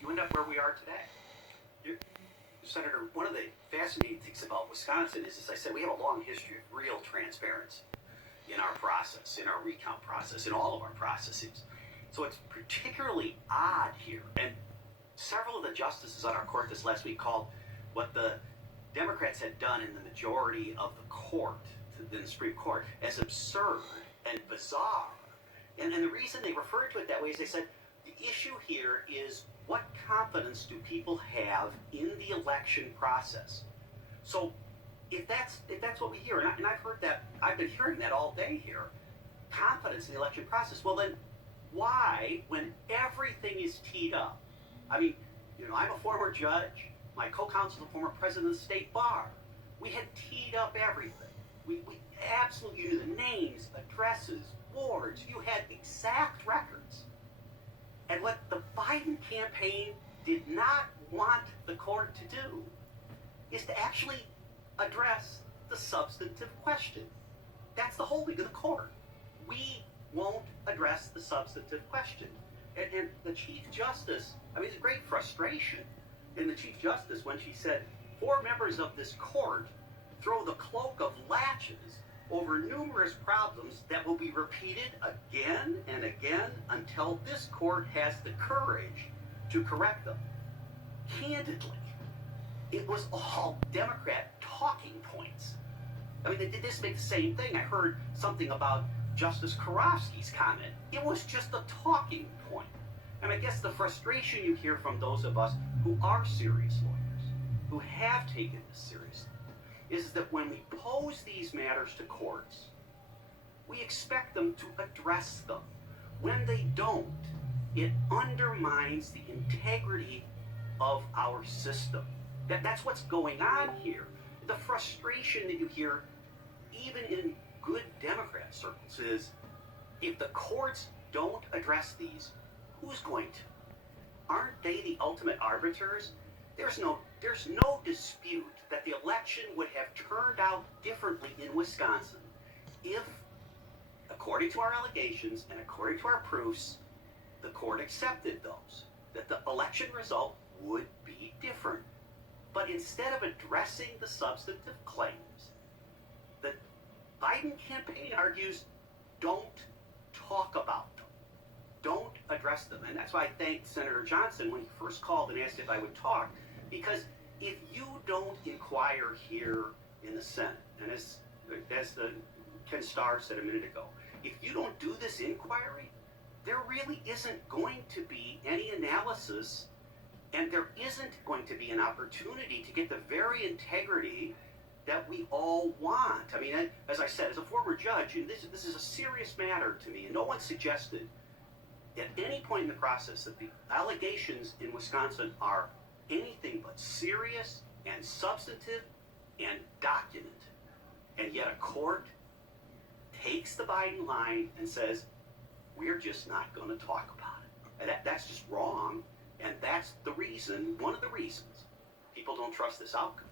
you end up where we are today. You're, Senator, one of the fascinating things about Wisconsin is, as I said, we have a long history of real transparency in our process, in our recount process, in all of our processes. So it's particularly odd here. And several of the justices on our court this last week called what the Democrats had done in the majority of the court, in the Supreme Court, as absurd and bizarre. And the reason they referred to it that way is they said, the issue here is what confidence do people have in the election process? So if that's what we hear, and I've heard that, I've been hearing that all day here, confidence in the election process, well then why, when everything is teed up? I mean, I'm a former judge, my co-counsel is a former president of the state bar. We had teed up everything. We absolutely knew the names, addresses, wards, you had exact records. And what the Biden campaign did not want the court to do is to actually address the substantive question. That's the holding of the court. We won't address the substantive question. And the Chief Justice, it's a great frustration in the Chief Justice when she said, 4 members of this court throw the cloak of latches over numerous problems that will be repeated again and again until this court has the courage to correct them. Candidly, it was all Democrat talking points. They did this make the same thing. I heard something about Justice Karofsky's comment. It was just a talking point. And I guess the frustration you hear from those of us who are serious lawyers, who have taken this seriously, is that when we pose these matters to courts, we expect them to address them. When they don't, it undermines the integrity of our system. That's what's going on here. The frustration that you hear, even in good Democrat circles, is if the courts don't address these, who's going to? Aren't they the ultimate arbiters? There's no dispute that the election would have turned out differently in Wisconsin if, according to our allegations and according to our proofs, the court accepted those, that the election result would be different. But instead of addressing the substantive claims, the Biden campaign argues, don't talk about them. Don't address them. And that's why I thanked Senator Johnson when he first called and asked if I would talk, because if you don't inquire here in the Senate, and as Ken Starr said a minute ago, if you don't do this inquiry, there really isn't going to be any analysis, and there isn't going to be an opportunity to get the very integrity that we all want. As I said, as a former judge, and this is a serious matter to me, and no one suggested at any point in the process that the allegations in Wisconsin are anything but serious and substantive and documented. And yet a court takes the Biden line and says, we're just not going to talk about it. And that's just wrong. And that's the reason, one of the reasons, people don't trust this outcome.